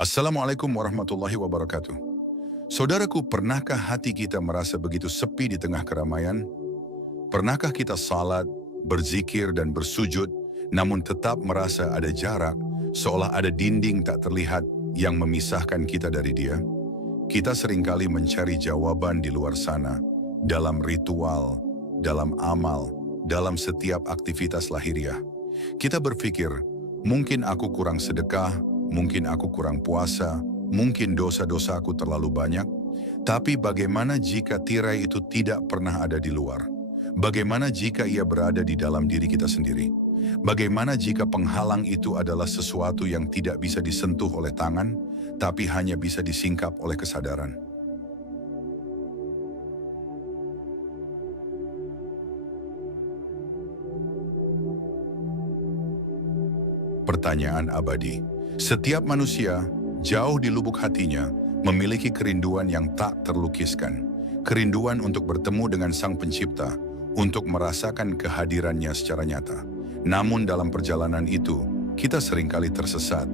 Assalamualaikum warahmatullahi wabarakatuh. Saudaraku, pernahkah hati kita merasa begitu sepi di tengah keramaian? Pernahkah kita salat, berzikir dan bersujud, namun tetap merasa ada jarak, seolah ada dinding tak terlihat yang memisahkan kita dari Dia? Kita seringkali mencari jawaban di luar sana, dalam ritual, dalam amal, dalam setiap aktivitas lahiriah. Kita berpikir, mungkin aku kurang sedekah, mungkin aku kurang puasa, mungkin dosa-dosa aku terlalu banyak. Tapi bagaimana jika tirai itu tidak pernah ada di luar? Bagaimana jika ia berada di dalam diri kita sendiri? Bagaimana jika penghalang itu adalah sesuatu yang tidak bisa disentuh oleh tangan, tapi hanya bisa disingkap oleh kesadaran? Pertanyaan abadi. Setiap manusia, jauh di lubuk hatinya, memiliki kerinduan yang tak terlukiskan. Kerinduan untuk bertemu dengan Sang Pencipta, untuk merasakan kehadirannya secara nyata. Namun dalam perjalanan itu, kita seringkali tersesat.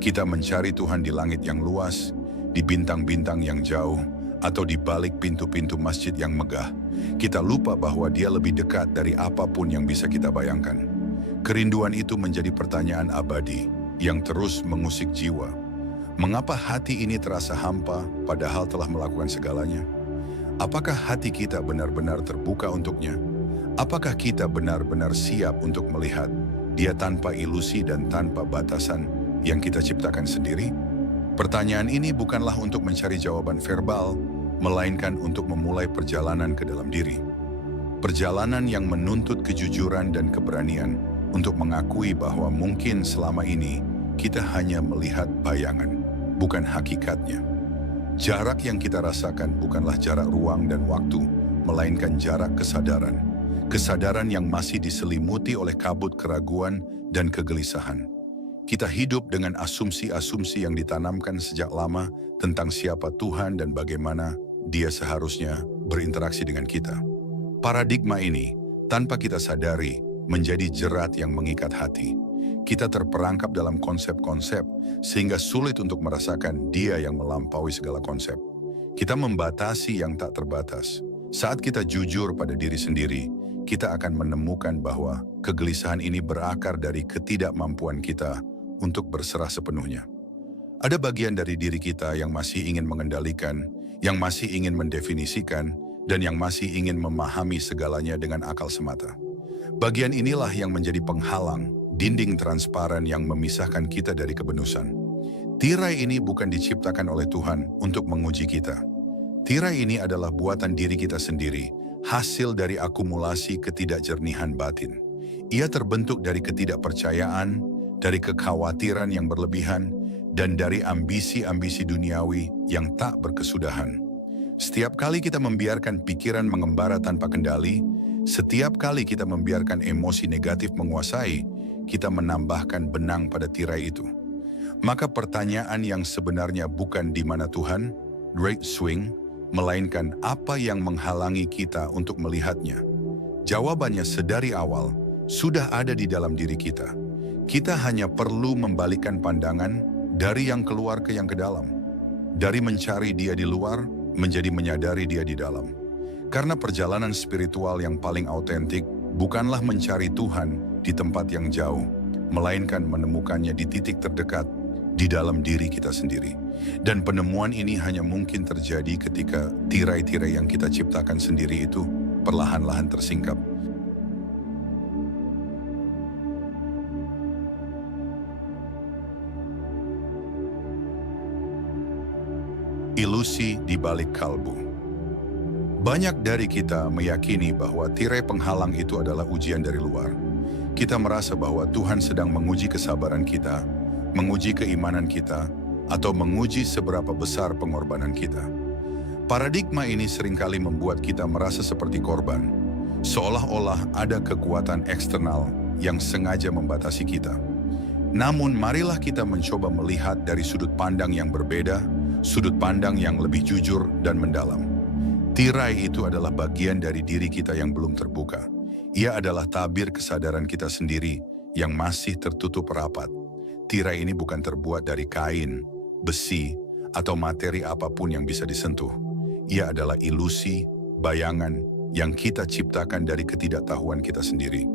Kita mencari Tuhan di langit yang luas, di bintang-bintang yang jauh, atau di balik pintu-pintu masjid yang megah. Kita lupa bahwa Dia lebih dekat dari apapun yang bisa kita bayangkan. Kerinduan itu menjadi pertanyaan abadi yang terus mengusik jiwa. Mengapa hati ini terasa hampa padahal telah melakukan segalanya? Apakah hati kita benar-benar terbuka untuknya? Apakah kita benar-benar siap untuk melihat Dia tanpa ilusi dan tanpa batasan yang kita ciptakan sendiri? Pertanyaan ini bukanlah untuk mencari jawaban verbal, melainkan untuk memulai perjalanan ke dalam diri. Perjalanan yang menuntut kejujuran dan keberanian untuk mengakui bahwa mungkin selama ini kita hanya melihat bayangan, bukan hakikatnya. Jarak yang kita rasakan bukanlah jarak ruang dan waktu, melainkan jarak kesadaran. Kesadaran yang masih diselimuti oleh kabut keraguan dan kegelisahan. Kita hidup dengan asumsi-asumsi yang ditanamkan sejak lama tentang siapa Tuhan dan bagaimana Dia seharusnya berinteraksi dengan kita. Paradigma ini, tanpa kita sadari, menjadi jerat yang mengikat hati. Kita terperangkap dalam konsep-konsep, sehingga sulit untuk merasakan Dia yang melampaui segala konsep. Kita membatasi yang tak terbatas. Saat kita jujur pada diri sendiri, kita akan menemukan bahwa kegelisahan ini berakar dari ketidakmampuan kita untuk berserah sepenuhnya. Ada bagian dari diri kita yang masih ingin mengendalikan, yang masih ingin mendefinisikan, dan yang masih ingin memahami segalanya dengan akal semata. Bagian inilah yang menjadi penghalang, dinding transparan yang memisahkan kita dari kebenusan. Tirai ini bukan diciptakan oleh Tuhan untuk menguji kita. Tirai ini adalah buatan diri kita sendiri, hasil dari akumulasi ketidakjernihan batin. Ia terbentuk dari ketidakpercayaan, dari kekhawatiran yang berlebihan, dan dari ambisi-ambisi duniawi yang tak berkesudahan. Setiap kali kita membiarkan pikiran mengembara tanpa kendali, setiap kali kita membiarkan emosi negatif menguasai, kita menambahkan benang pada tirai itu. Maka pertanyaan yang sebenarnya bukan di mana Tuhan, great swing, melainkan apa yang menghalangi kita untuk melihatnya. Jawabannya sedari awal sudah ada di dalam diri kita. Kita hanya perlu membalikkan pandangan dari yang keluar ke yang ke dalam. Dari mencari Dia di luar, menjadi menyadari Dia di dalam. Karena perjalanan spiritual yang paling autentik bukanlah mencari Tuhan di tempat yang jauh, melainkan menemukannya di titik terdekat, di dalam diri kita sendiri. Dan penemuan ini hanya mungkin terjadi ketika tirai-tirai yang kita ciptakan sendiri itu perlahan-lahan tersingkap. Ilusi di balik kalbu. Banyak dari kita meyakini bahwa tirai penghalang itu adalah ujian dari luar. Kita merasa bahwa Tuhan sedang menguji kesabaran kita, menguji keimanan kita, atau menguji seberapa besar pengorbanan kita. Paradigma ini seringkali membuat kita merasa seperti korban, seolah-olah ada kekuatan eksternal yang sengaja membatasi kita. Namun marilah kita mencoba melihat dari sudut pandang yang berbeda, sudut pandang yang lebih jujur dan mendalam. Tirai itu adalah bagian dari diri kita yang belum terbuka. Ia adalah tabir kesadaran kita sendiri yang masih tertutup rapat. Tirai ini bukan terbuat dari kain, besi, atau materi apapun yang bisa disentuh. Ia adalah ilusi, bayangan yang kita ciptakan dari ketidaktahuan kita sendiri.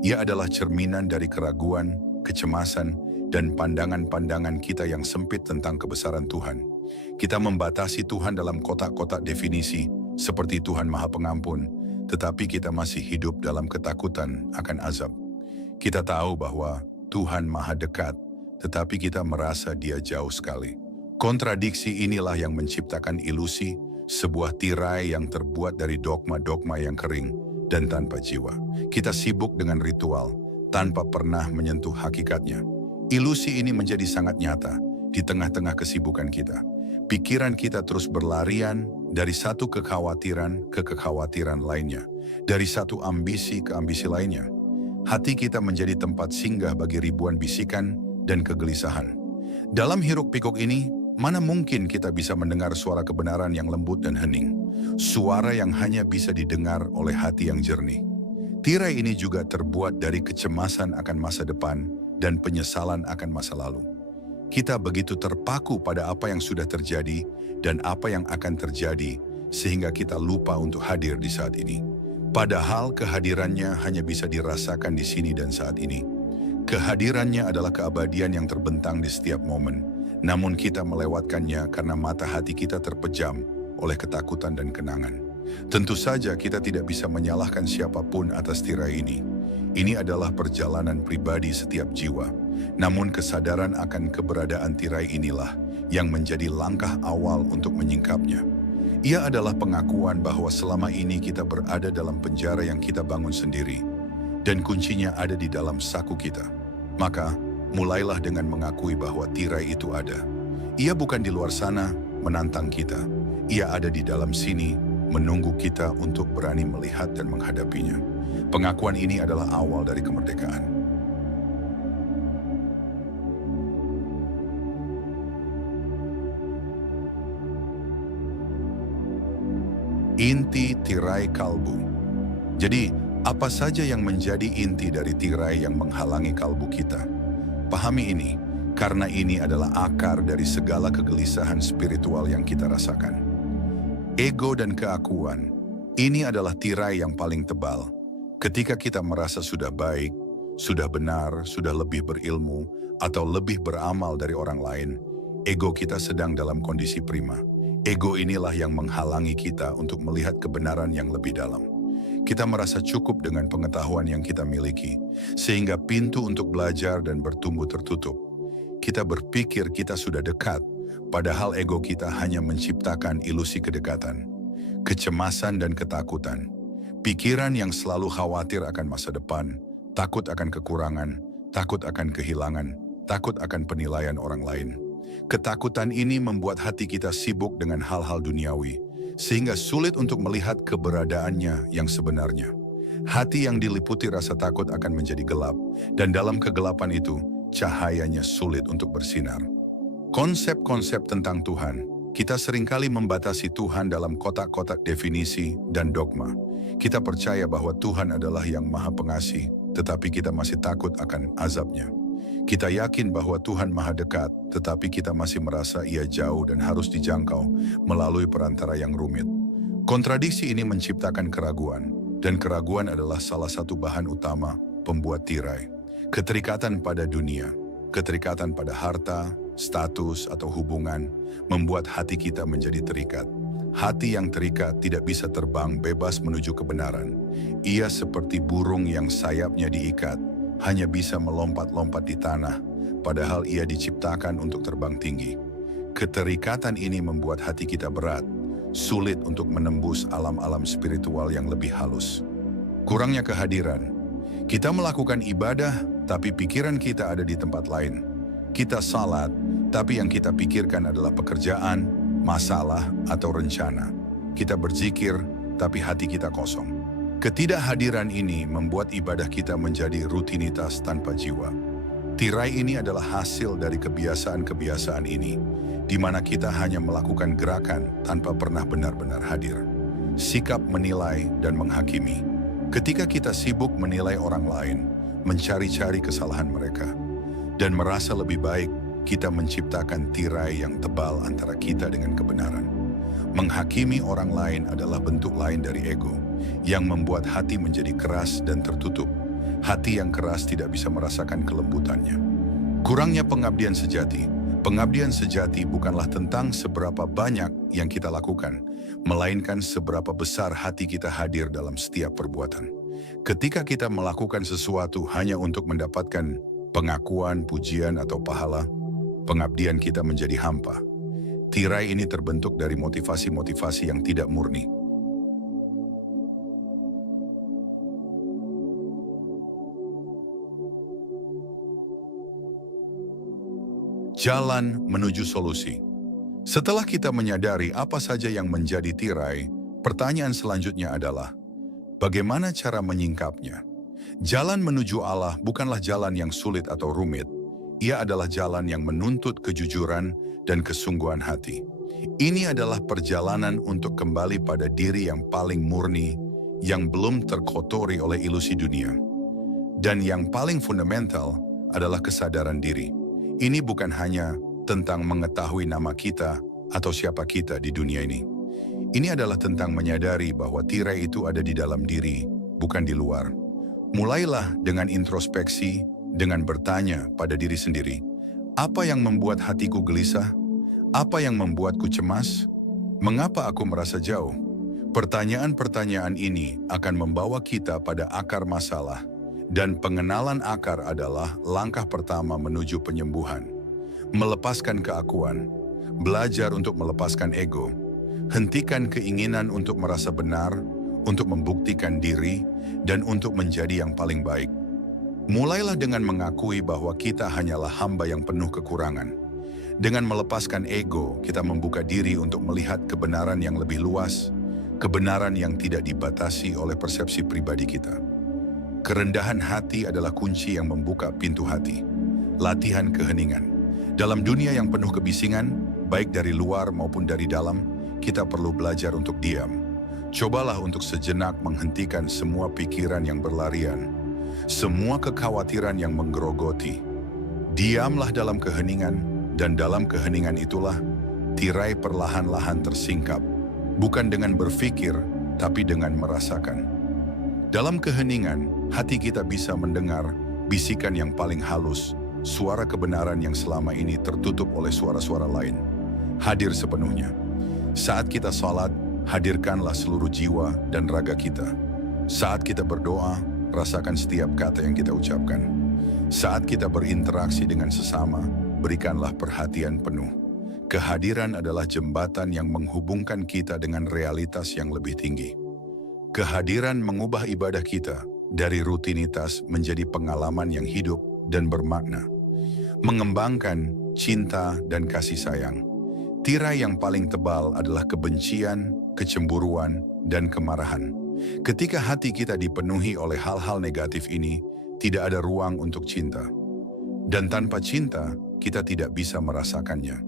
Ia adalah cerminan dari keraguan, kecemasan, dan pandangan-pandangan kita yang sempit tentang kebesaran Tuhan. Kita membatasi Tuhan dalam kotak-kotak definisi, seperti Tuhan Maha Pengampun, tetapi kita masih hidup dalam ketakutan akan azab. Kita tahu bahwa Tuhan Maha Dekat, tetapi kita merasa Dia jauh sekali. Kontradiksi inilah yang menciptakan ilusi, sebuah tirai yang terbuat dari dogma-dogma yang kering dan tanpa jiwa. Kita sibuk dengan ritual, tanpa pernah menyentuh hakikatnya. Ilusi ini menjadi sangat nyata di tengah-tengah kesibukan kita. Pikiran kita terus berlarian dari satu kekhawatiran ke kekhawatiran lainnya, dari satu ambisi ke ambisi lainnya. Hati kita menjadi tempat singgah bagi ribuan bisikan dan kegelisahan. Dalam hiruk-pikuk ini, mana mungkin kita bisa mendengar suara kebenaran yang lembut dan hening, suara yang hanya bisa didengar oleh hati yang jernih. Tirai ini juga terbuat dari kecemasan akan masa depan dan penyesalan akan masa lalu. Kita begitu terpaku pada apa yang sudah terjadi dan apa yang akan terjadi, sehingga kita lupa untuk hadir di saat ini. Padahal kehadirannya hanya bisa dirasakan di sini dan saat ini. Kehadirannya adalah keabadian yang terbentang di setiap momen, namun kita melewatkannya karena mata hati kita terpejam oleh ketakutan dan kenangan. Tentu saja kita tidak bisa menyalahkan siapapun atas tirai ini. Ini adalah perjalanan pribadi setiap jiwa. Namun kesadaran akan keberadaan tirai inilah yang menjadi langkah awal untuk menyingkapnya. Ia adalah pengakuan bahwa selama ini kita berada dalam penjara yang kita bangun sendiri, dan kuncinya ada di dalam saku kita. Maka, mulailah dengan mengakui bahwa tirai itu ada. Ia bukan di luar sana menantang kita. Ia ada di dalam sini, menunggu kita untuk berani melihat dan menghadapinya. Pengakuan ini adalah awal dari kemerdekaan. Inti tirai kalbu. Jadi, apa saja yang menjadi inti dari tirai yang menghalangi kalbu kita? Pahami ini, karena ini adalah akar dari segala kegelisahan spiritual yang kita rasakan. Ego dan keakuan, ini adalah tirai yang paling tebal. Ketika kita merasa sudah baik, sudah benar, sudah lebih berilmu, atau lebih beramal dari orang lain, ego kita sedang dalam kondisi prima. Ego inilah yang menghalangi kita untuk melihat kebenaran yang lebih dalam. Kita merasa cukup dengan pengetahuan yang kita miliki, sehingga pintu untuk belajar dan bertumbuh tertutup. Kita berpikir kita sudah dekat, padahal ego kita hanya menciptakan ilusi kedekatan, kecemasan dan ketakutan. Pikiran yang selalu khawatir akan masa depan, takut akan kekurangan, takut akan kehilangan, takut akan penilaian orang lain. Ketakutan ini membuat hati kita sibuk dengan hal-hal duniawi, sehingga sulit untuk melihat keberadaannya yang sebenarnya. Hati yang diliputi rasa takut akan menjadi gelap, dan dalam kegelapan itu, cahayanya sulit untuk bersinar. Konsep-konsep tentang Tuhan, kita seringkali membatasi Tuhan dalam kotak-kotak definisi dan dogma. Kita percaya bahwa Tuhan adalah yang Maha Pengasih, tetapi kita masih takut akan azabnya. Kita yakin bahwa Tuhan Maha Dekat, tetapi kita masih merasa Ia jauh dan harus dijangkau melalui perantara yang rumit. Kontradiksi ini menciptakan keraguan, dan keraguan adalah salah satu bahan utama pembuat tirai. Keterikatan pada dunia, keterikatan pada harta, status, atau hubungan membuat hati kita menjadi terikat. Hati yang terikat tidak bisa terbang bebas menuju kebenaran. Ia seperti burung yang sayapnya diikat, hanya bisa melompat-lompat di tanah, padahal ia diciptakan untuk terbang tinggi. Keterikatan ini membuat hati kita berat, sulit untuk menembus alam-alam spiritual yang lebih halus. Kurangnya kehadiran. Kita melakukan ibadah, tapi pikiran kita ada di tempat lain. Kita salat, tapi yang kita pikirkan adalah pekerjaan, masalah, atau rencana. Kita berzikir, tapi hati kita kosong. Ketidakhadiran ini membuat ibadah kita menjadi rutinitas tanpa jiwa. Tirai ini adalah hasil dari kebiasaan-kebiasaan ini, di mana kita hanya melakukan gerakan tanpa pernah benar-benar hadir. Sikap menilai dan menghakimi. Ketika kita sibuk menilai orang lain, mencari-cari kesalahan mereka, dan merasa lebih baik kita menciptakan tirai yang tebal antara kita dengan kebenaran. Menghakimi orang lain adalah bentuk lain dari ego, yang membuat hati menjadi keras dan tertutup. Hati yang keras tidak bisa merasakan kelembutannya. Kurangnya pengabdian sejati. Pengabdian sejati bukanlah tentang seberapa banyak yang kita lakukan, melainkan seberapa besar hati kita hadir dalam setiap perbuatan. Ketika kita melakukan sesuatu hanya untuk mendapatkan pengakuan, pujian, atau pahala, pengabdian kita menjadi hampa. Tirai ini terbentuk dari motivasi-motivasi yang tidak murni. Jalan menuju solusi. Setelah kita menyadari apa saja yang menjadi tirai, pertanyaan selanjutnya adalah, bagaimana cara menyingkapnya? Jalan menuju Allah bukanlah jalan yang sulit atau rumit. Ia adalah jalan yang menuntut kejujuran dan kesungguhan hati. Ini adalah perjalanan untuk kembali pada diri yang paling murni, yang belum terkotori oleh ilusi dunia. Dan yang paling fundamental adalah kesadaran diri. Ini bukan hanya tentang mengetahui nama kita atau siapa kita di dunia ini. Ini adalah tentang menyadari bahwa tirai itu ada di dalam diri, bukan di luar. Mulailah dengan introspeksi, dengan bertanya pada diri sendiri, apa yang membuat hatiku gelisah? Apa yang membuatku cemas? Mengapa aku merasa jauh? Pertanyaan-pertanyaan ini akan membawa kita pada akar masalah, dan pengenalan akar adalah langkah pertama menuju penyembuhan. Melepaskan keakuan, belajar untuk melepaskan ego, hentikan keinginan untuk merasa benar, untuk membuktikan diri, dan untuk menjadi yang paling baik. Mulailah dengan mengakui bahwa kita hanyalah hamba yang penuh kekurangan. Dengan melepaskan ego, kita membuka diri untuk melihat kebenaran yang lebih luas, kebenaran yang tidak dibatasi oleh persepsi pribadi kita. Kerendahan hati adalah kunci yang membuka pintu hati. Latihan keheningan. Dalam dunia yang penuh kebisingan, baik dari luar maupun dari dalam, kita perlu belajar untuk diam. Cobalah untuk sejenak menghentikan semua pikiran yang berlarian, semua kekhawatiran yang menggerogoti. Diamlah dalam keheningan, dan dalam keheningan itulah tirai perlahan-lahan tersingkap, bukan dengan berpikir, tapi dengan merasakan. Dalam keheningan, hati kita bisa mendengar bisikan yang paling halus, suara kebenaran yang selama ini tertutup oleh suara-suara lain. Hadir sepenuhnya. Saat kita salat, hadirkanlah seluruh jiwa dan raga kita. Saat kita berdoa, rasakan setiap kata yang kita ucapkan. Saat kita berinteraksi dengan sesama, berikanlah perhatian penuh. Kehadiran adalah jembatan yang menghubungkan kita dengan realitas yang lebih tinggi. Kehadiran mengubah ibadah kita dari rutinitas menjadi pengalaman yang hidup dan bermakna. Mengembangkan cinta dan kasih sayang. Tirai yang paling tebal adalah kebencian, kecemburuan, dan kemarahan. Ketika hati kita dipenuhi oleh hal-hal negatif ini, tidak ada ruang untuk cinta. Dan tanpa cinta, kita tidak bisa merasakannya.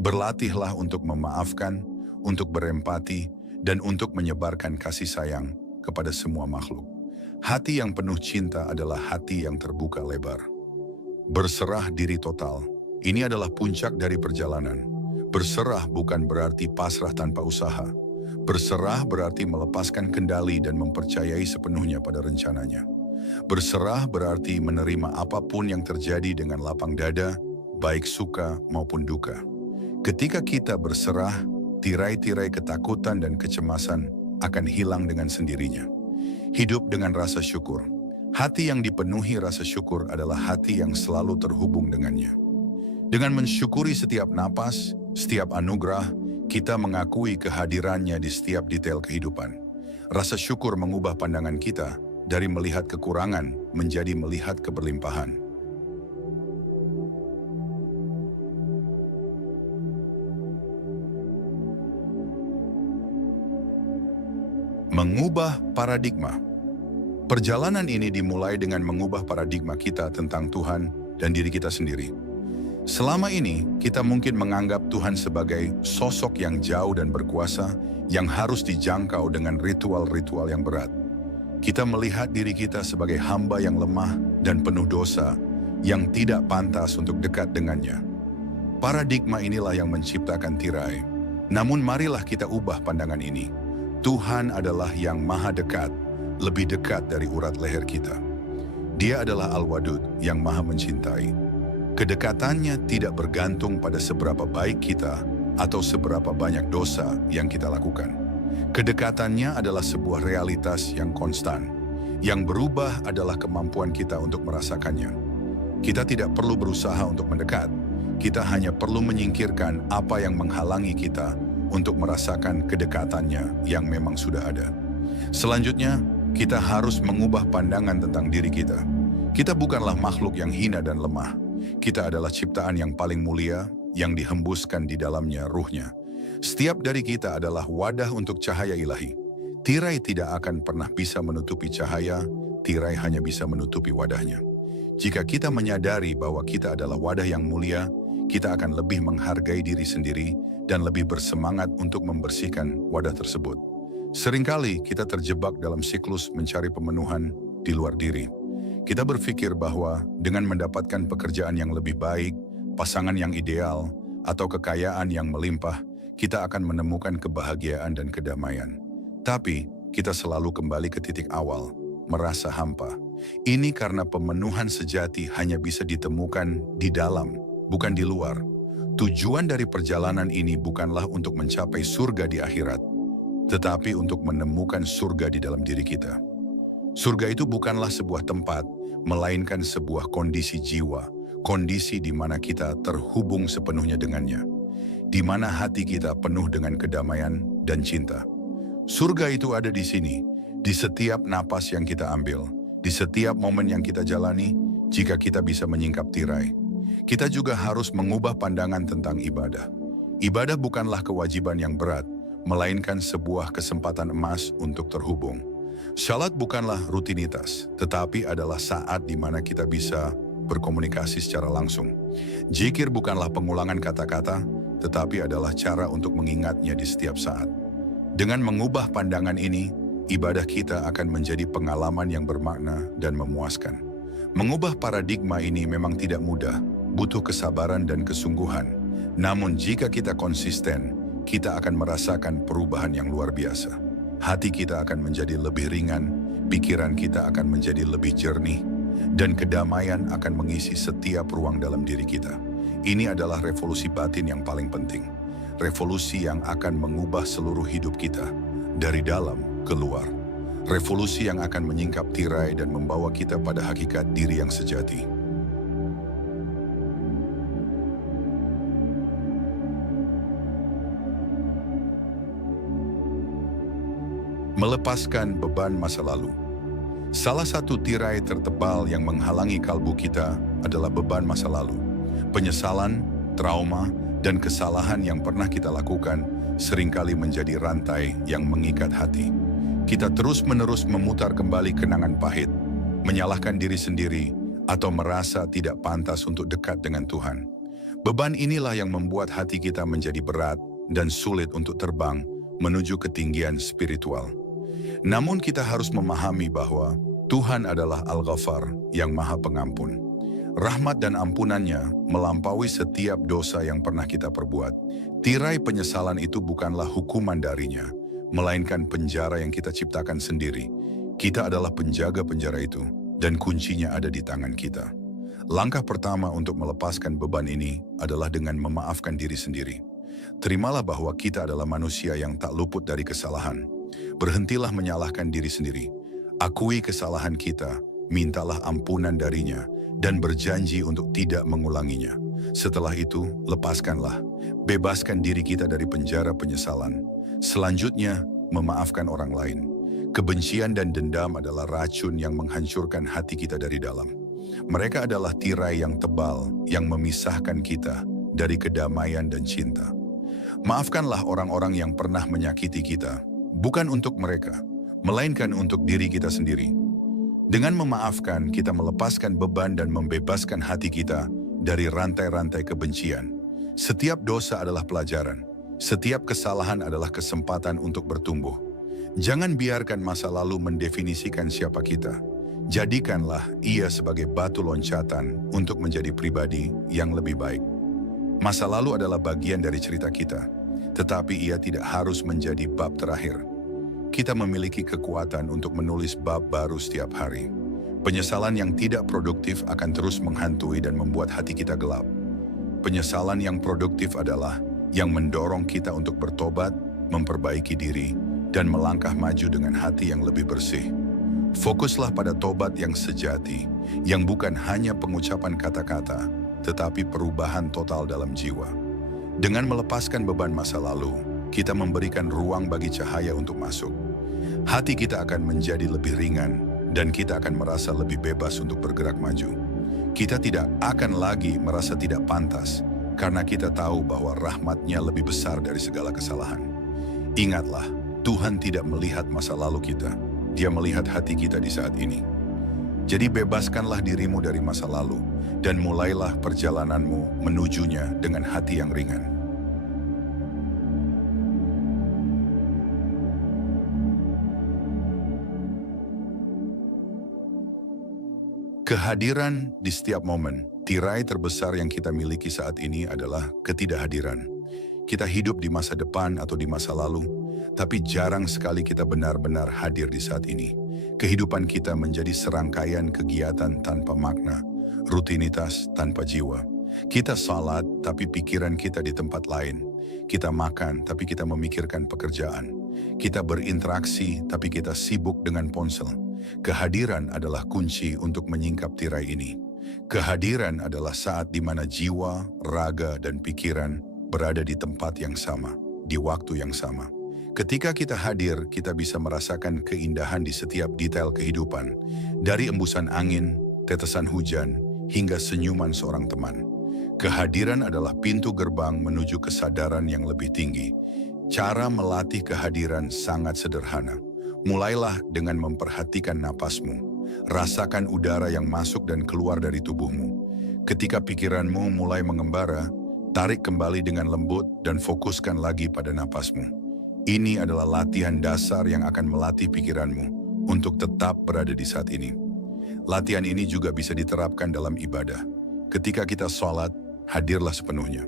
Berlatihlah untuk memaafkan, untuk berempati, dan untuk menyebarkan kasih sayang kepada semua makhluk. Hati yang penuh cinta adalah hati yang terbuka lebar. Berserah diri total. Ini adalah puncak dari perjalanan. Berserah bukan berarti pasrah tanpa usaha. Berserah berarti melepaskan kendali dan mempercayai sepenuhnya pada rencananya. Berserah berarti menerima apapun yang terjadi dengan lapang dada, baik suka maupun duka. Ketika kita berserah, tirai-tirai ketakutan dan kecemasan akan hilang dengan sendirinya. Hidup dengan rasa syukur. Hati yang dipenuhi rasa syukur adalah hati yang selalu terhubung dengannya. Dengan mensyukuri setiap napas, setiap anugerah, kita mengakui kehadirannya di setiap detail kehidupan. Rasa syukur mengubah pandangan kita dari melihat kekurangan menjadi melihat keberlimpahan. Mengubah paradigma. Perjalanan ini dimulai dengan mengubah paradigma kita tentang Tuhan dan diri kita sendiri. Selama ini, kita mungkin menganggap Tuhan sebagai sosok yang jauh dan berkuasa yang harus dijangkau dengan ritual-ritual yang berat. Kita melihat diri kita sebagai hamba yang lemah dan penuh dosa yang tidak pantas untuk dekat dengannya. Paradigma inilah yang menciptakan tirai. Namun marilah kita ubah pandangan ini. Tuhan adalah yang maha dekat, lebih dekat dari urat leher kita. Dia adalah Al-Wadud yang maha mencintai. Kedekatannya tidak bergantung pada seberapa baik kita atau seberapa banyak dosa yang kita lakukan. Kedekatannya adalah sebuah realitas yang konstan. Yang berubah adalah kemampuan kita untuk merasakannya. Kita tidak perlu berusaha untuk mendekat. Kita hanya perlu menyingkirkan apa yang menghalangi kita untuk merasakan kedekatannya yang memang sudah ada. Selanjutnya, kita harus mengubah pandangan tentang diri kita. Kita bukanlah makhluk yang hina dan lemah. Kita adalah ciptaan yang paling mulia yang dihembuskan di dalamnya ruhnya. Setiap dari kita adalah wadah untuk cahaya ilahi. Tirai tidak akan pernah bisa menutupi cahaya, tirai hanya bisa menutupi wadahnya. Jika kita menyadari bahwa kita adalah wadah yang mulia, kita akan lebih menghargai diri sendiri dan lebih bersemangat untuk membersihkan wadah tersebut. Seringkali kita terjebak dalam siklus mencari pemenuhan di luar diri. Kita berpikir bahwa dengan mendapatkan pekerjaan yang lebih baik, pasangan yang ideal, atau kekayaan yang melimpah, kita akan menemukan kebahagiaan dan kedamaian. Tapi, kita selalu kembali ke titik awal, merasa hampa. Ini karena pemenuhan sejati hanya bisa ditemukan di dalam, bukan di luar. Tujuan dari perjalanan ini bukanlah untuk mencapai surga di akhirat, tetapi untuk menemukan surga di dalam diri kita. Surga itu bukanlah sebuah tempat, melainkan sebuah kondisi jiwa, kondisi di mana kita terhubung sepenuhnya dengannya, di mana hati kita penuh dengan kedamaian dan cinta. Surga itu ada di sini, di setiap napas yang kita ambil, di setiap momen yang kita jalani. Jika kita bisa menyingkap tirai, kita juga harus mengubah pandangan tentang ibadah. Ibadah bukanlah kewajiban yang berat, melainkan sebuah kesempatan emas untuk terhubung. Salat bukanlah rutinitas, tetapi adalah saat di mana kita bisa berkomunikasi secara langsung. Zikir bukanlah pengulangan kata-kata, tetapi adalah cara untuk mengingatnya di setiap saat. Dengan mengubah pandangan ini, ibadah kita akan menjadi pengalaman yang bermakna dan memuaskan. Mengubah paradigma ini memang tidak mudah, butuh kesabaran dan kesungguhan. Namun jika kita konsisten, kita akan merasakan perubahan yang luar biasa. Hati kita akan menjadi lebih ringan, pikiran kita akan menjadi lebih jernih, dan kedamaian akan mengisi setiap ruang dalam diri kita. Ini adalah revolusi batin yang paling penting. Revolusi yang akan mengubah seluruh hidup kita, dari dalam ke luar. Revolusi yang akan menyingkap tirai dan membawa kita pada hakikat diri yang sejati. Melepaskan beban masa lalu. Salah satu tirai tertebal yang menghalangi kalbu kita adalah beban masa lalu. Penyesalan, trauma, dan kesalahan yang pernah kita lakukan seringkali menjadi rantai yang mengikat hati. Kita terus-menerus memutar kembali kenangan pahit, menyalahkan diri sendiri, atau merasa tidak pantas untuk dekat dengan Tuhan. Beban inilah yang membuat hati kita menjadi berat dan sulit untuk terbang menuju ketinggian spiritual. Namun kita harus memahami bahwa Tuhan adalah Al-Ghafar yang Maha Pengampun. Rahmat dan ampunannya melampaui setiap dosa yang pernah kita perbuat. Tirai penyesalan itu bukanlah hukuman darinya, melainkan penjara yang kita ciptakan sendiri. Kita adalah penjaga penjara itu, dan kuncinya ada di tangan kita. Langkah pertama untuk melepaskan beban ini adalah dengan memaafkan diri sendiri. Terimalah bahwa kita adalah manusia yang tak luput dari kesalahan. Berhentilah menyalahkan diri sendiri. Akui kesalahan kita, mintalah ampunan darinya, dan berjanji untuk tidak mengulanginya. Setelah itu, lepaskanlah, bebaskan diri kita dari penjara penyesalan. Selanjutnya, memaafkan orang lain. Kebencian dan dendam adalah racun yang menghancurkan hati kita dari dalam. Mereka adalah tirai yang tebal yang memisahkan kita dari kedamaian dan cinta. Maafkanlah orang-orang yang pernah menyakiti kita, bukan untuk mereka, melainkan untuk diri kita sendiri. Dengan memaafkan, kita melepaskan beban dan membebaskan hati kita dari rantai-rantai kebencian. Setiap dosa adalah pelajaran. Setiap kesalahan adalah kesempatan untuk bertumbuh. Jangan biarkan masa lalu mendefinisikan siapa kita. Jadikanlah ia sebagai batu loncatan untuk menjadi pribadi yang lebih baik. Masa lalu adalah bagian dari cerita kita, tetapi ia tidak harus menjadi bab terakhir. Kita memiliki kekuatan untuk menulis bab baru setiap hari. Penyesalan yang tidak produktif akan terus menghantui dan membuat hati kita gelap. Penyesalan yang produktif adalah yang mendorong kita untuk bertobat, memperbaiki diri, dan melangkah maju dengan hati yang lebih bersih. Fokuslah pada tobat yang sejati, yang bukan hanya pengucapan kata-kata, tetapi perubahan total dalam jiwa. Dengan melepaskan beban masa lalu, kita memberikan ruang bagi cahaya untuk masuk. Hati kita akan menjadi lebih ringan, dan kita akan merasa lebih bebas untuk bergerak maju. Kita tidak akan lagi merasa tidak pantas, karena kita tahu bahwa rahmat-Nya lebih besar dari segala kesalahan. Ingatlah, Tuhan tidak melihat masa lalu kita, Dia melihat hati kita di saat ini. Jadi bebaskanlah dirimu dari masa lalu, dan mulailah perjalananmu menujunya dengan hati yang ringan. Kehadiran di setiap momen. Tirai terbesar yang kita miliki saat ini adalah ketidakhadiran. Kita hidup di masa depan atau di masa lalu, tapi jarang sekali kita benar-benar hadir di saat ini. Kehidupan kita menjadi serangkaian kegiatan tanpa makna, rutinitas tanpa jiwa. Kita salat, tapi pikiran kita di tempat lain. Kita makan, tapi kita memikirkan pekerjaan. Kita berinteraksi, tapi kita sibuk dengan ponsel. Kehadiran adalah kunci untuk menyingkap tirai ini. Kehadiran adalah saat di mana jiwa, raga, dan pikiran berada di tempat yang sama, di waktu yang sama. Ketika kita hadir, kita bisa merasakan keindahan di setiap detail kehidupan, dari embusan angin, tetesan hujan, hingga senyuman seorang teman. Kehadiran adalah pintu gerbang menuju kesadaran yang lebih tinggi. Cara melatih kehadiran sangat sederhana. Mulailah dengan memperhatikan napasmu. Rasakan udara yang masuk dan keluar dari tubuhmu. Ketika pikiranmu mulai mengembara, tarik kembali dengan lembut dan fokuskan lagi pada napasmu. Ini adalah latihan dasar yang akan melatih pikiranmu untuk tetap berada di saat ini. Latihan ini juga bisa diterapkan dalam ibadah. Ketika kita sholat, hadirlah sepenuhnya.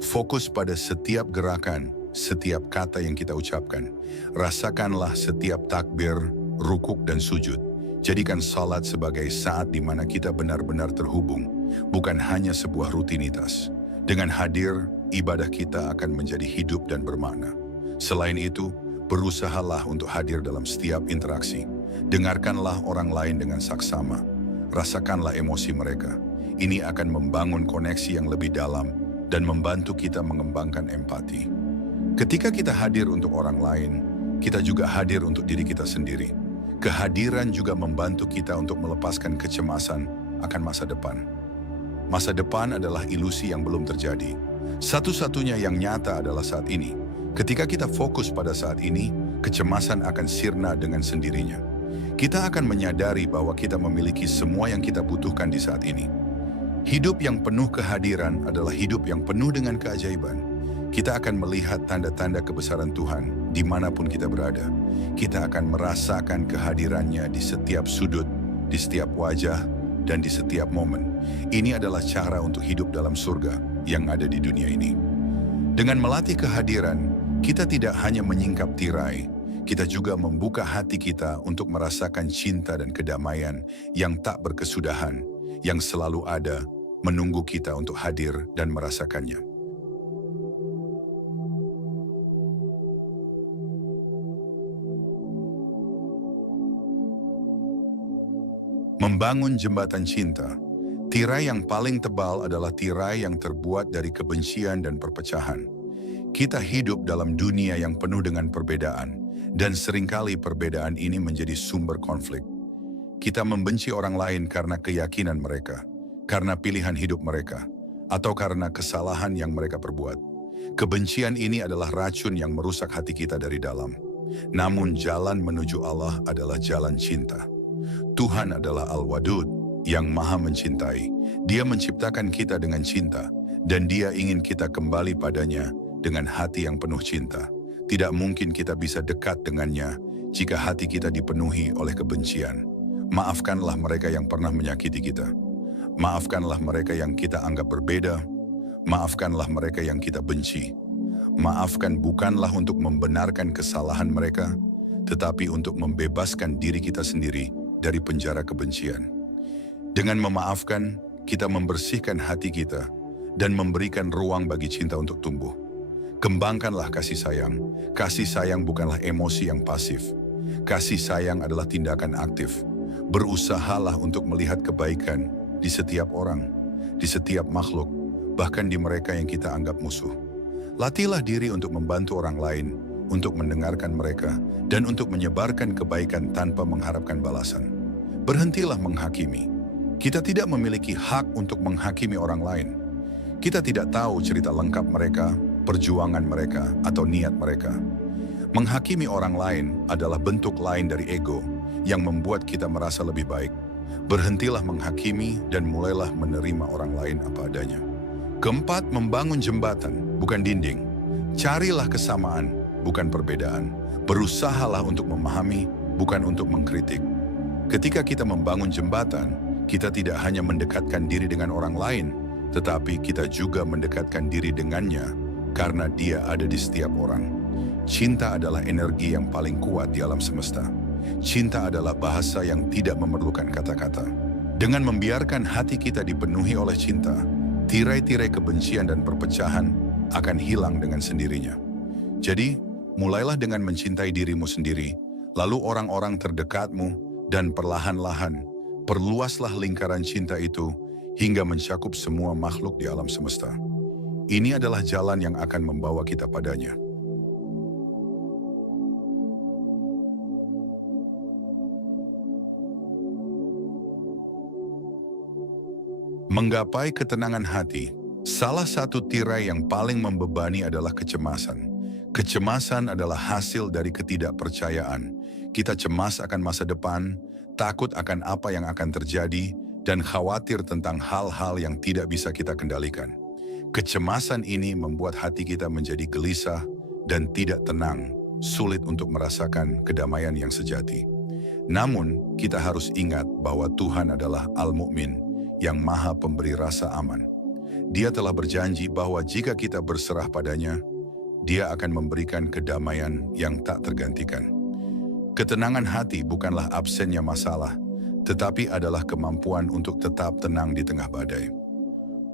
Fokus pada setiap gerakan, setiap kata yang kita ucapkan. Rasakanlah setiap takbir, rukuk, dan sujud. Jadikan salat sebagai saat di mana kita benar-benar terhubung, bukan hanya sebuah rutinitas. Dengan hadir, ibadah kita akan menjadi hidup dan bermakna. Selain itu, berusahalah untuk hadir dalam setiap interaksi. Dengarkanlah orang lain dengan saksama. Rasakanlah emosi mereka. Ini akan membangun koneksi yang lebih dalam dan membantu kita mengembangkan empati. Ketika kita hadir untuk orang lain, kita juga hadir untuk diri kita sendiri. Kehadiran juga membantu kita untuk melepaskan kecemasan akan masa depan. Masa depan adalah ilusi yang belum terjadi. Satu-satunya yang nyata adalah saat ini. Ketika kita fokus pada saat ini, kecemasan akan sirna dengan sendirinya. Kita akan menyadari bahwa kita memiliki semua yang kita butuhkan di saat ini. Hidup yang penuh kehadiran adalah hidup yang penuh dengan keajaiban. Kita akan melihat tanda-tanda kebesaran Tuhan dimanapun kita berada. Kita akan merasakan kehadirannya di setiap sudut, di setiap wajah, dan di setiap momen. Ini adalah cara untuk hidup dalam surga yang ada di dunia ini. Dengan melatih kehadiran, kita tidak hanya menyingkap tirai, kita juga membuka hati kita untuk merasakan cinta dan kedamaian yang tak berkesudahan, yang selalu ada, menunggu kita untuk hadir dan merasakannya. Membangun jembatan cinta. Tirai yang paling tebal adalah tirai yang terbuat dari kebencian dan perpecahan. Kita hidup dalam dunia yang penuh dengan perbedaan, dan seringkali perbedaan ini menjadi sumber konflik. Kita membenci orang lain karena keyakinan mereka, karena pilihan hidup mereka, atau karena kesalahan yang mereka perbuat. Kebencian ini adalah racun yang merusak hati kita dari dalam. Namun jalan menuju Allah adalah jalan cinta. Tuhan adalah Al-Wadud, yang maha mencintai. Dia menciptakan kita dengan cinta, dan Dia ingin kita kembali padanya dengan hati yang penuh cinta. Tidak mungkin kita bisa dekat dengannya jika hati kita dipenuhi oleh kebencian. Maafkanlah mereka yang pernah menyakiti kita. Maafkanlah mereka yang kita anggap berbeda. Maafkanlah mereka yang kita benci. Maafkan bukanlah untuk membenarkan kesalahan mereka, tetapi untuk membebaskan diri kita sendiri dari penjara kebencian. Dengan memaafkan, kita membersihkan hati kita dan memberikan ruang bagi cinta untuk tumbuh. Kembangkanlah kasih sayang. Kasih sayang bukanlah emosi yang pasif. Kasih sayang adalah tindakan aktif. Berusahalah untuk melihat kebaikan di setiap orang, di setiap makhluk, bahkan di mereka yang kita anggap musuh. Latihlah diri untuk membantu orang lain, untuk mendengarkan mereka, dan untuk menyebarkan kebaikan tanpa mengharapkan balasan. Berhentilah menghakimi. Kita tidak memiliki hak untuk menghakimi orang lain. Kita tidak tahu cerita lengkap mereka, perjuangan mereka, atau niat mereka. Menghakimi orang lain adalah bentuk lain dari ego yang membuat kita merasa lebih baik. Berhentilah menghakimi dan mulailah menerima orang lain apa adanya. Keempat, membangun jembatan, bukan dinding. Carilah kesamaan, bukan perbedaan. Berusahalah untuk memahami, bukan untuk mengkritik. Ketika kita membangun jembatan, kita tidak hanya mendekatkan diri dengan orang lain, tetapi kita juga mendekatkan diri dengannya karena dia ada di setiap orang. Cinta adalah energi yang paling kuat di alam semesta. Cinta adalah bahasa yang tidak memerlukan kata-kata. Dengan membiarkan hati kita dipenuhi oleh cinta, tirai-tirai kebencian dan perpecahan akan hilang dengan sendirinya. Jadi, mulailah dengan mencintai dirimu sendiri, lalu orang-orang terdekatmu, dan perlahan-lahan, perluaslah lingkaran cinta itu hingga mencakup semua makhluk di alam semesta. Ini adalah jalan yang akan membawa kita padanya. Menggapai ketenangan hati, salah satu tirai yang paling membebani adalah kecemasan. Kecemasan adalah hasil dari ketidakpercayaan. Kita cemas akan masa depan, takut akan apa yang akan terjadi, dan khawatir tentang hal-hal yang tidak bisa kita kendalikan. Kecemasan ini membuat hati kita menjadi gelisah dan tidak tenang, sulit untuk merasakan kedamaian yang sejati. Namun, kita harus ingat bahwa Tuhan adalah Al-Mu'min, yang Maha Pemberi rasa aman. Dia telah berjanji bahwa jika kita berserah padanya, Dia akan memberikan kedamaian yang tak tergantikan. Ketenangan hati bukanlah absennya masalah, tetapi adalah kemampuan untuk tetap tenang di tengah badai.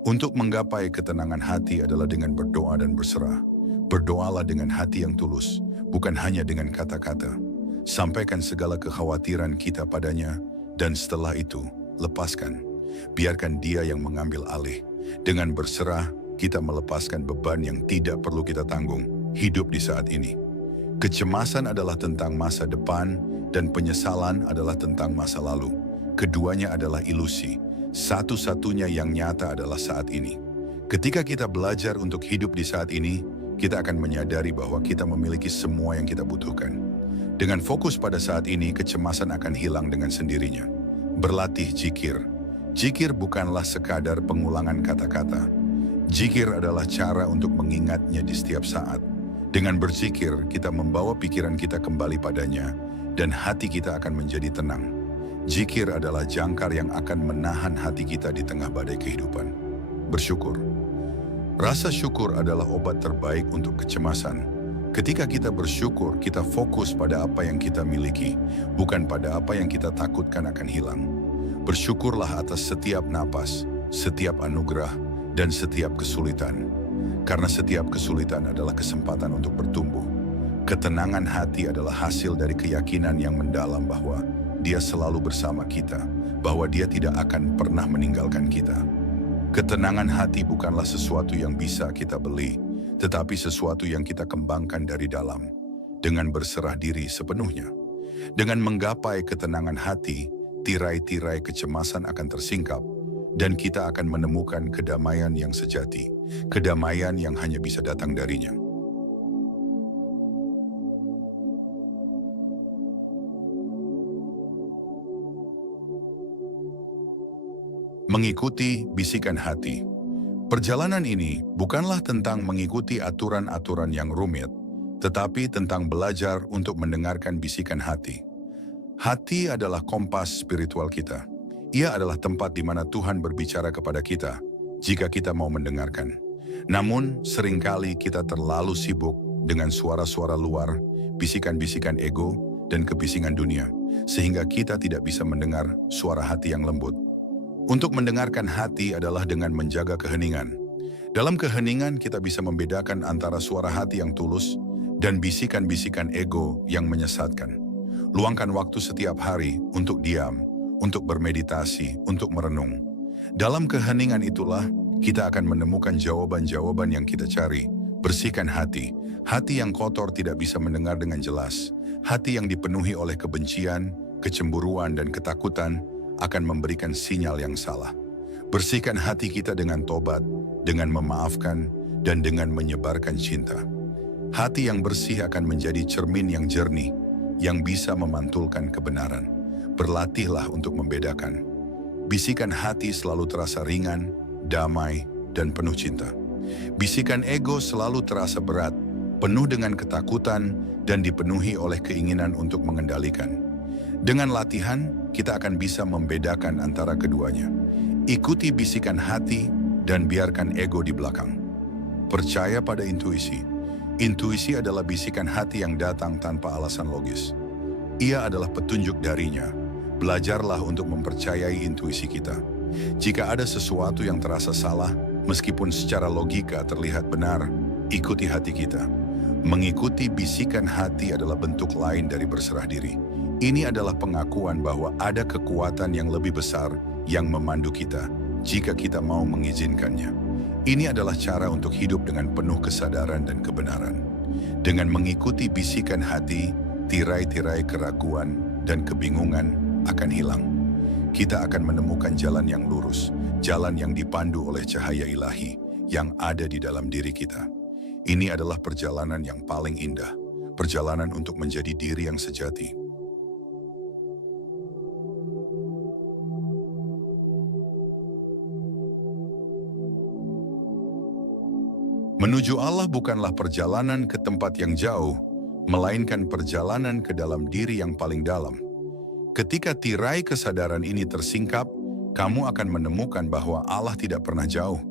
Untuk menggapai ketenangan hati adalah dengan berdoa dan berserah. Berdoalah dengan hati yang tulus, bukan hanya dengan kata-kata. Sampaikan segala kekhawatiran kita padanya, dan setelah itu, lepaskan. Biarkan Dia yang mengambil alih. Dengan berserah, kita melepaskan beban yang tidak perlu kita tanggung, hidup di saat ini. Kecemasan adalah tentang masa depan, dan penyesalan adalah tentang masa lalu. Keduanya adalah ilusi. Satu-satunya yang nyata adalah saat ini. Ketika kita belajar untuk hidup di saat ini, kita akan menyadari bahwa kita memiliki semua yang kita butuhkan. Dengan fokus pada saat ini, kecemasan akan hilang dengan sendirinya. Berlatih zikir. Zikir bukanlah sekadar pengulangan kata-kata. Zikir adalah cara untuk mengingatnya di setiap saat. Dengan berzikir, kita membawa pikiran kita kembali padanya, dan hati kita akan menjadi tenang. Zikir adalah jangkar yang akan menahan hati kita di tengah badai kehidupan. Bersyukur. Rasa syukur adalah obat terbaik untuk kecemasan. Ketika kita bersyukur, kita fokus pada apa yang kita miliki, bukan pada apa yang kita takutkan akan hilang. Bersyukurlah atas setiap napas, setiap anugerah, dan setiap kesulitan. Karena setiap kesulitan adalah kesempatan untuk bertumbuh. Ketenangan hati adalah hasil dari keyakinan yang mendalam bahwa Dia selalu bersama kita, bahwa Dia tidak akan pernah meninggalkan kita. Ketenangan hati bukanlah sesuatu yang bisa kita beli, tetapi sesuatu yang kita kembangkan dari dalam, dengan berserah diri sepenuhnya. Dengan menggapai ketenangan hati, tirai-tirai kecemasan akan tersingkap, dan kita akan menemukan kedamaian yang sejati, kedamaian yang hanya bisa datang darinya. Mengikuti bisikan hati. Perjalanan ini bukanlah tentang mengikuti aturan-aturan yang rumit, tetapi tentang belajar untuk mendengarkan bisikan hati. Hati adalah kompas spiritual kita. Ia adalah tempat di mana Tuhan berbicara kepada kita, jika kita mau mendengarkan. Namun, seringkali kita terlalu sibuk dengan suara-suara luar, bisikan-bisikan ego, dan kebisingan dunia, sehingga kita tidak bisa mendengar suara hati yang lembut. Untuk mendengarkan hati adalah dengan menjaga keheningan. Dalam keheningan kita bisa membedakan antara suara hati yang tulus dan bisikan-bisikan ego yang menyesatkan. Luangkan waktu setiap hari untuk diam, untuk bermeditasi, untuk merenung. Dalam keheningan itulah kita akan menemukan jawaban-jawaban yang kita cari. Bersihkan hati. Hati yang kotor tidak bisa mendengar dengan jelas. Hati yang dipenuhi oleh kebencian, kecemburuan, dan ketakutan akan memberikan sinyal yang salah. Bersihkan hati kita dengan tobat, dengan memaafkan, dan dengan menyebarkan cinta. Hati yang bersih akan menjadi cermin yang jernih, yang bisa memantulkan kebenaran. Berlatihlah untuk membedakan. Bisikan hati selalu terasa ringan, damai, dan penuh cinta. Bisikan ego selalu terasa berat, penuh dengan ketakutan, dan dipenuhi oleh keinginan untuk mengendalikan. Dengan latihan, kita akan bisa membedakan antara keduanya. Ikuti bisikan hati dan biarkan ego di belakang. Percaya pada intuisi. Intuisi adalah bisikan hati yang datang tanpa alasan logis. Ia adalah petunjuk darinya. Belajarlah untuk mempercayai intuisi kita. Jika ada sesuatu yang terasa salah, meskipun secara logika terlihat benar, ikuti hati kita. Mengikuti bisikan hati adalah bentuk lain dari berserah diri. Ini adalah pengakuan bahwa ada kekuatan yang lebih besar yang memandu kita jika kita mau mengizinkannya. Ini adalah cara untuk hidup dengan penuh kesadaran dan kebenaran. Dengan mengikuti bisikan hati, tirai-tirai keraguan dan kebingungan akan hilang. Kita akan menemukan jalan yang lurus, jalan yang dipandu oleh cahaya ilahi yang ada di dalam diri kita. Ini adalah perjalanan yang paling indah, perjalanan untuk menjadi diri yang sejati. Menuju Allah bukanlah perjalanan ke tempat yang jauh, melainkan perjalanan ke dalam diri yang paling dalam. Ketika tirai kesadaran ini tersingkap, kamu akan menemukan bahwa Allah tidak pernah jauh.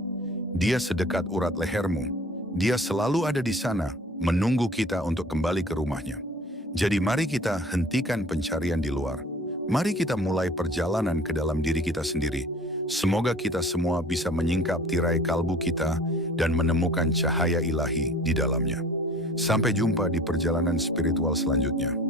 Dia sedekat urat lehermu. Dia selalu ada di sana, menunggu kita untuk kembali ke rumahnya. Jadi mari kita hentikan pencarian di luar. Mari kita mulai perjalanan ke dalam diri kita sendiri. Semoga kita semua bisa menyingkap tirai kalbu kita dan menemukan cahaya ilahi di dalamnya. Sampai jumpa di perjalanan spiritual selanjutnya.